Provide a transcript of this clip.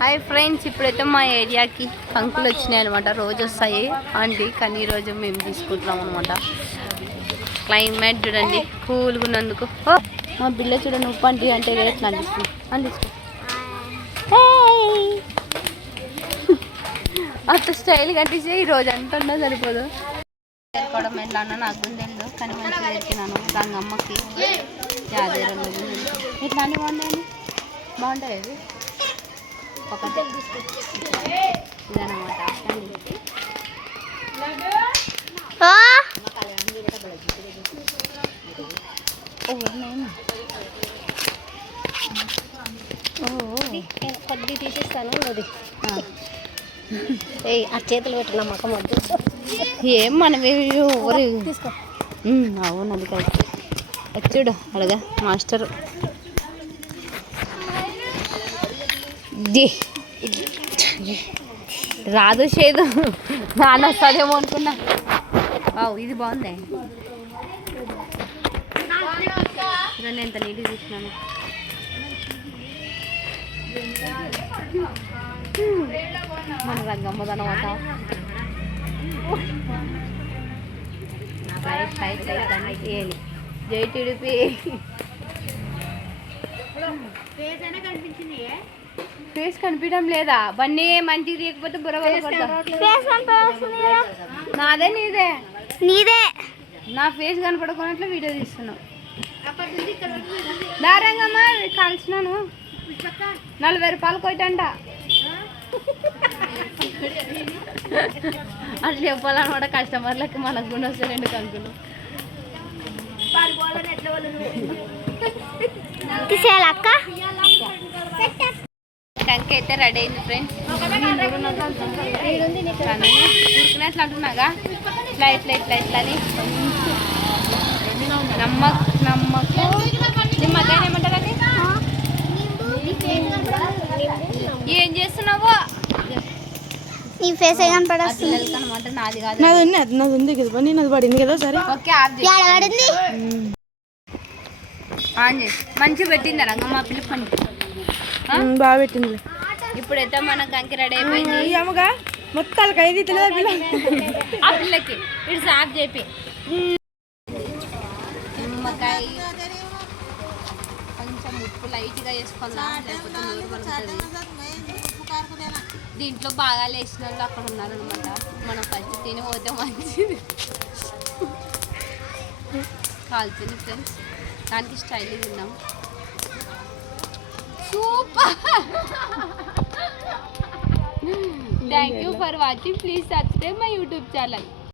Hi friends, ఇప్పుడైతే మా ఏరియాకి కంకులు వచ్చినాయి అనమాట. రోజు వస్తాయి ఆంటీ, కానీ ఈరోజు మేము తీసుకుంటున్నాం అనమాట. క్లైమేట్ చూడండి కూల్గా ఉన్నందుకు. మా బిల్ల చూడండి, ఉప్పు ఆంటీ అంటే ఎట్లా అనిపిస్తుంది అందించుకో. అంత స్టైల్ కనిపిస్తే ఈరోజు అంత ఉన్నా సరిపోదు. ఎరుకోవడం ఎట్లా అన్నా నాకు తెలియదు, కానీ మంచిగా ఎరికినాను గంగమ్మకి. యాదే రెండు ఎట్లా అని బాగున్నాయి, బాగుంటాయి అవి ఒకటి ఇదన్నమాట. కొద్ది తీసేస్తాను అది ఆ చేతులు పెట్టిన మొక్క వద్దు. ఏం మనం తీసుకో. అవును, అది కాదు చూడు అడగా మాస్టరు. రాదు చేదు నాన్న వస్తుందేమో అనుకున్నా. ఇది బాగుంది. చూడండి ఎంత నీట్గా తీసినాను. మన రంగమ్మదనమాట. జై టీడీపీ. ఫేస్ కనిపించడం లేదా? బన్నీ మంచిగా తీయకపోతే నాదే నీదే నీదే. నా ఫేస్ కనపడుకున్నట్లు వీడియో తీస్తున్నావు. దారంగమ్మ కలిసినాను 40 రూపాయలు కొట్టంట. అట్లా చెప్పాలన్నమాట కస్టమర్లకి. మనకు కూడా వస్తే 2 కంకులు తీసేయాలక్క. కంకి అయితే రెడీ అయింది ఫ్రెండ్స్. ఉరికినట్లు అంటున్నాగా ఇట్లా ఇట్లా ఇట్లా ఇట్లా అని నమ్మకు నిమ్మకాయ ఏమంటారు అది. ఏం చేస్తున్నావు? నీ ఫేస్ కనపడొస్తుంది అనమాట. నాది కాదు, నాది ఉంది కదా, నాది పడింది కదా. సరే ఓకే, పడింది. మంచిగా పెట్టిందా రంగమ్మ పిల్ల పని? బాగా పెట్టింది. ఇప్పుడైతే మన కంకి రెడీ అయిపోయింది. మొత్తాలు ఖైదీ తెలియదు ఆ పిల్లకి ఇటు సాఫ్ చేపి నిమ్మకాయ కొంచెం ఉప్పు లైట్గా వేసుకోవాలా, లేకపోతే నూరు పడుతుంది. దీంట్లో బాగా వేసిన వాళ్ళు అక్కడ ఉన్నారనమాట. మనం ఫస్ట్ తిని పోతే మంచిది. కాల్చింది ఫ్రెండ్స్, దానికి స్టైలింగ్ ఉన్నాం. Super. Thank you for watching. Please subscribe my YouTube channel.